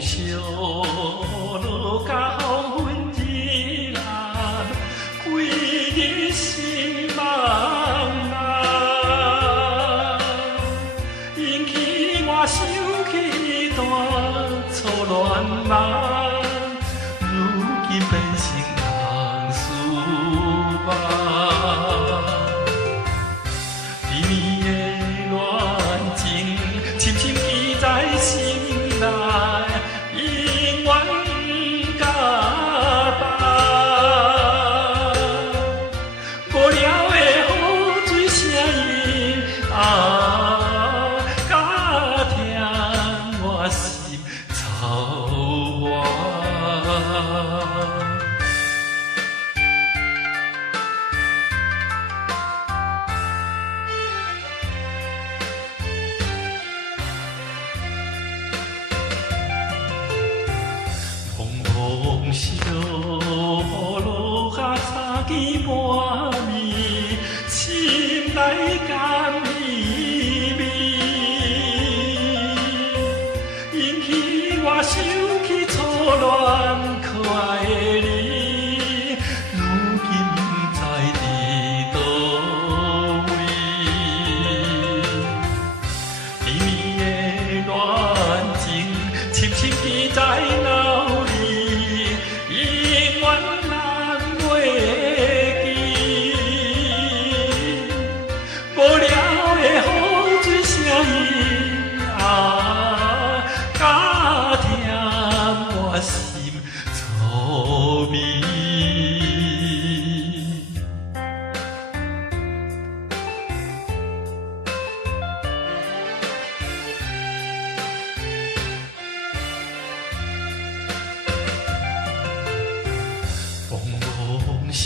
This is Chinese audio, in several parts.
烧落甲黄昏日暗，规日心茫茫，引起我想起段错乱梦，如今变成人思梦。甜的恋情，深深记在心内，永远不甲放。无聊的雨水声音啊，甲疼我心操乱。风烧落下早起半暝，心内甘绵绵，引起我想起初恋可爱的你，如今不知伫倒位。甜蜜的恋情，深深记在脑里，永远难袂记。无聊的雨水声音啊，甲疼我心错迷。风烧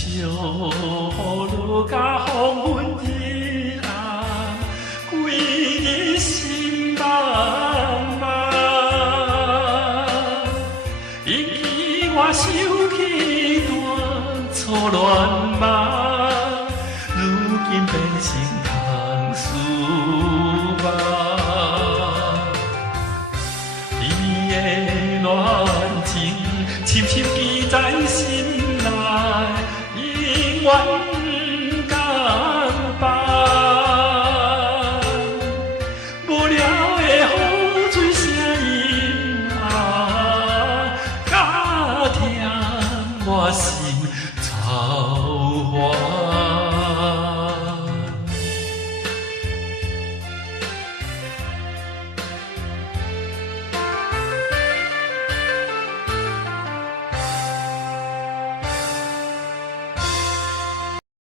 落甲黄昏日暗，规日心茫茫，引起我想起段错乱梦，如今变成通思梦。甜的恋情，深深记在心内，永远不敢放。无聊的雨水声音啊，甲疼我心。